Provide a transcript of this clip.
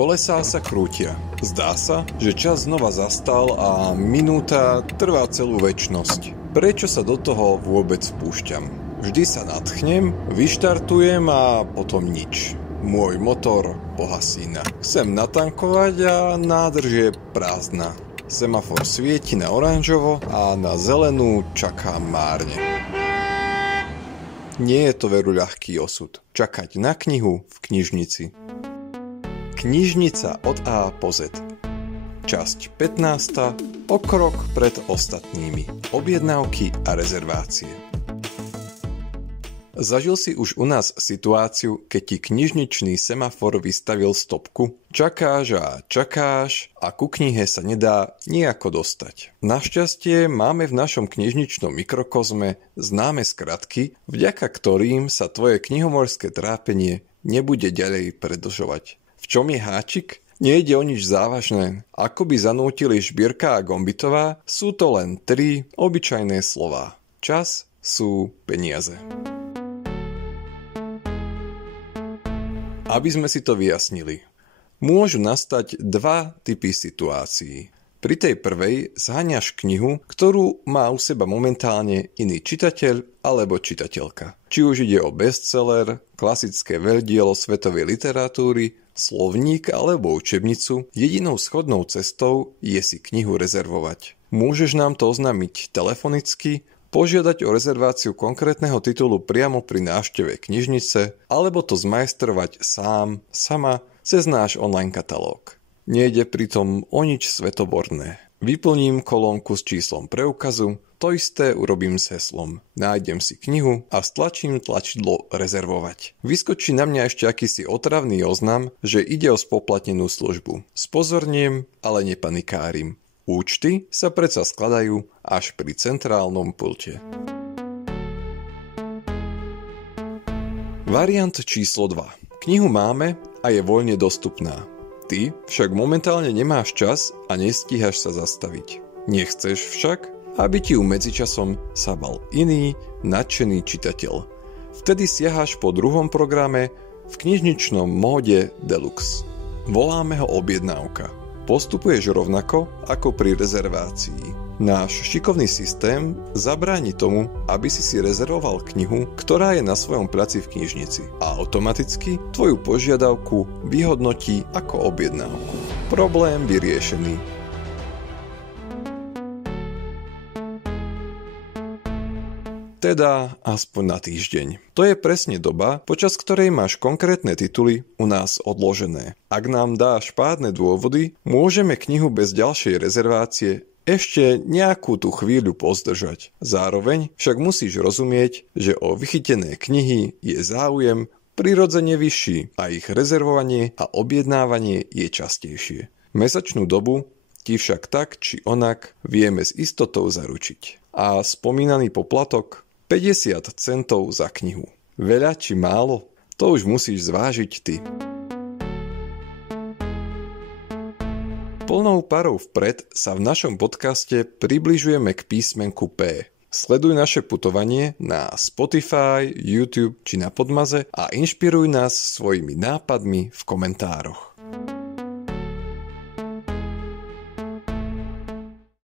Kolesá sa krútia. Zdá sa, že čas znova zastal a minúta trvá celú večnosť. Prečo sa do toho vôbec púšťam? Vždy sa nadchnem, vyštartujem a potom nič. Môj motor pohasína. Chcem natankovať a nádrž je prázdna. Semafor svieti na oranžovo a na zelenú čakám márne. Nie je to veru ľahký osud. Čakať na knihu v knižnici. Knižnica od A po Z. Časť 15. O krok pred ostatnými. Objednávky a rezervácie. Zažil si už u nás situáciu, keď ti knižničný semafor vystavil stopku? Čakáš a ku knihe sa nedá nejako dostať. Našťastie máme v našom knižničnom mikrokozme známe skratky, vďaka ktorým sa tvoje knihomorské trápenie nebude ďalej predlžovať. V čom je háčik? Nejde o nič závažné. Ako by zanútili Žbírka a Gombitová, sú to len 3 obyčajné slová. Čas sú peniaze. Aby sme si to vyjasnili, môžu nastať 2 typy situácií. Pri tej prvej zháňaš knihu, ktorú má u seba momentálne iný čitateľ alebo čitateľka. Či už ide o bestseller, klasické veľdielo svetovej literatúry, slovník alebo učebnicu, jedinou schodnou cestou je si knihu rezervovať. Môžeš nám to oznámiť telefonicky, požiadať o rezerváciu konkrétneho titulu priamo pri návšteve knižnice alebo to zmajstrovať sama cez náš online katalóg. Nejde pritom o nič svetoborné. Vyplním kolónku s číslom preukazu, to isté urobím s heslom. Nájdem si knihu a stlačím tlačidlo rezervovať. Vyskočí na mňa ešte akýsi otravný oznam, že ide o spoplatnenú službu. Spozorniem, ale nepanikárim. Účty sa predsa skladajú až pri centrálnom pulte. Variant číslo 2. Knihu máme a je voľne dostupná. Ty však momentálne nemáš čas a nestíhaš sa zastaviť. Nechceš však, aby ti ju medzičasom sabal iný, nadšený čitateľ. Vtedy siahaš po druhom programe v knižničnom móde Deluxe. Voláme ho objednávka. Postupuješ rovnako ako pri rezervácii. Náš šikovný systém zabráni tomu, aby si rezervoval knihu, ktorá je na svojom placi v knižnici a automaticky tvoju požiadavku vyhodnotí ako objednávku. Problém vyriešený. Teda aspoň na týždeň. To je presne doba, počas ktorej máš konkrétne tituly u nás odložené. Ak nám dáš pádne dôvody, môžeme knihu bez ďalšej rezervácie ešte nejakú tú chvíľu pozdržať. Zároveň však musíš rozumieť, že o vychytené knihy je záujem prirodzene vyšší a ich rezervovanie a objednávanie je častejšie. Mesačnú dobu ti však tak či onak vieme s istotou zaručiť. A spomínaný poplatok 50 centov za knihu. Veľa či málo? To už musíš zvážiť ty. Plnou parou vpred sa v našom podcaste približujeme k písmenku P. Sleduj naše putovanie na Spotify, YouTube či na Podmaze a inšpiruj nás svojimi nápadmi v komentároch.